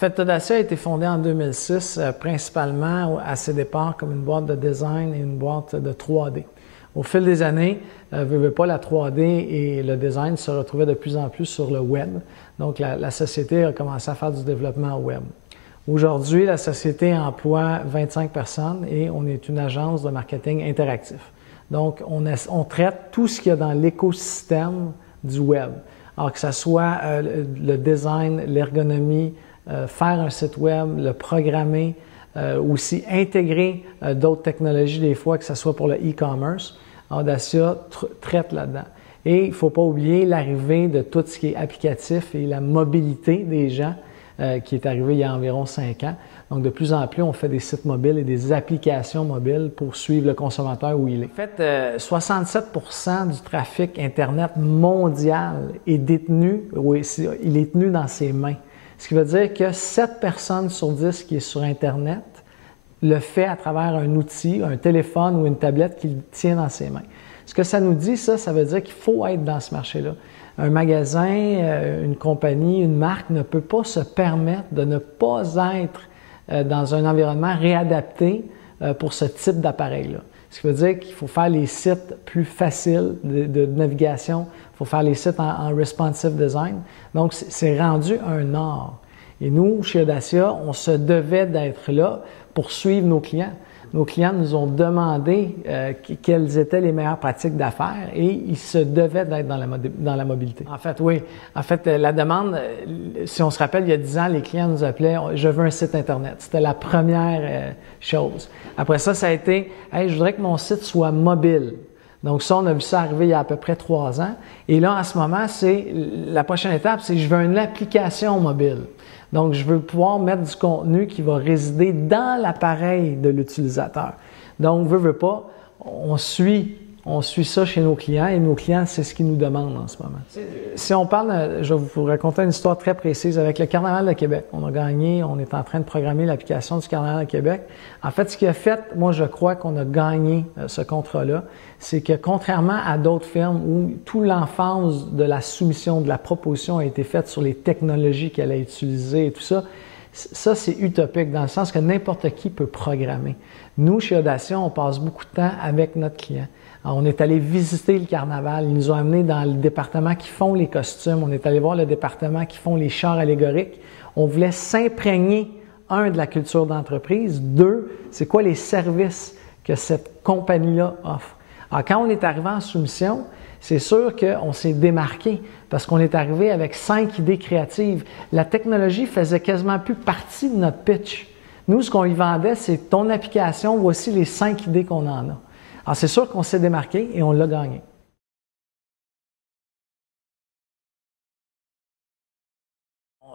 fait, Audacia a été fondée en 2006, principalement à ses départs comme une boîte de design et une boîte de 3D. Au fil des années, veut pas, la 3D et le design se retrouvaient de plus en plus sur le web. Donc, la société a commencé à faire du développement web. Aujourd'hui, la société emploie 25 personnes et on est une agence de marketing interactif. Donc, on traite tout ce qu'il y a dans l'écosystème du web. Alors que ce soit le design, l'ergonomie, faire un site web, le programmer, aussi intégrer d'autres technologies des fois, que ce soit pour le e-commerce, Audacia traite là-dedans. Et il ne faut pas oublier l'arrivée de tout ce qui est applicatif et la mobilité des gens qui est arrivée il y a environ 5 ans. Donc, de plus en plus, on fait des sites mobiles et des applications mobiles pour suivre le consommateur où il est. En fait, 67% du trafic Internet mondial est détenu, il est tenu dans ses mains. Ce qui veut dire que 7 personnes sur 10 qui est sur Internet le fait à travers un outil, un téléphone ou une tablette qu'il tient dans ses mains. Ce que ça nous dit, ça veut dire qu'il faut être dans ce marché-là. Un magasin, une compagnie, une marque ne peut pas se permettre de ne pas être dans un environnement réadapté pour ce type d'appareil-là. Ce qui veut dire qu'il faut faire les sites plus faciles de navigation, il faut faire les sites en responsive design. Donc, c'est rendu un art. Et nous, chez Audacia, on se devait d'être là pour suivre nos clients. Nos clients nous ont demandé quelles étaient les meilleures pratiques d'affaires et ils se devaient d'être dans la mobilité. En fait, oui. En fait, la demande, si on se rappelle, il y a 10 ans, les clients nous appelaient « Je veux un site Internet ». C'était la première chose. Après ça, ça a été « Hey, je voudrais que mon site soit mobile ». Donc ça, on a vu ça arriver il y a à peu près 3 ans. Et là, en ce moment, la prochaine étape, c'est « Je veux une application mobile ». Donc, je veux pouvoir mettre du contenu qui va résider dans l'appareil de l'utilisateur. Donc, veut pas, on suit ça chez nos clients et nos clients, c'est ce qu'ils nous demandent en ce moment. Si on parle, je vais vous raconter une histoire très précise avec le Carnaval de Québec. On a gagné, on est en train de programmer l'application du Carnaval de Québec. En fait, ce qui a fait, moi, je crois qu'on a gagné ce contrat-là, c'est que contrairement à d'autres firmes où toute l'emphase de la soumission, de la proposition a été faite sur les technologies qu'elle a utilisées et tout ça, ça, c'est utopique dans le sens que n'importe qui peut programmer. Nous, chez Audacia, on passe beaucoup de temps avec notre client. Alors, on est allé visiter le carnaval. Ils nous ont amenés dans le département qui font les costumes. On est allé voir le département qui font les chars allégoriques. On voulait s'imprégner, un, de la culture d'entreprise. Deux, c'est quoi les services que cette compagnie-là offre. Alors, quand on est arrivé en soumission, c'est sûr qu'on s'est démarqué parce qu'on est arrivé avec 5 idées créatives. La technologie faisait quasiment plus partie de notre pitch. Nous, ce qu'on y vendait, c'est ton application, voici les 5 idées qu'on en a. Alors, c'est sûr qu'on s'est démarqué et on l'a gagné.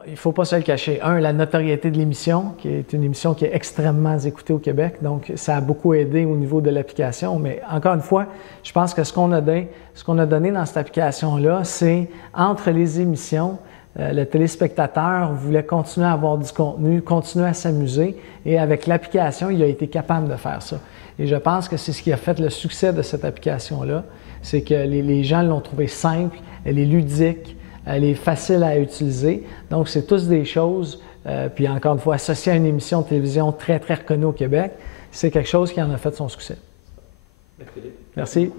Il ne faut pas se le cacher. Un, la notoriété de l'émission, qui est une émission qui est extrêmement écoutée au Québec. Donc, ça a beaucoup aidé au niveau de l'application. Mais encore une fois, je pense que ce qu'on a donné dans cette application-là, c'est entre les émissions, le téléspectateur voulait continuer à avoir du contenu, continuer à s'amuser. Et avec l'application, il a été capable de faire ça. Et je pense que c'est ce qui a fait le succès de cette application-là. C'est que les gens l'ont trouvée simple, elle est ludique, elle est facile à utiliser. Donc, c'est tous des choses, puis encore une fois, associé à une émission de télévision très, très reconnue au Québec, c'est quelque chose qui en a fait son succès. Merci. Merci.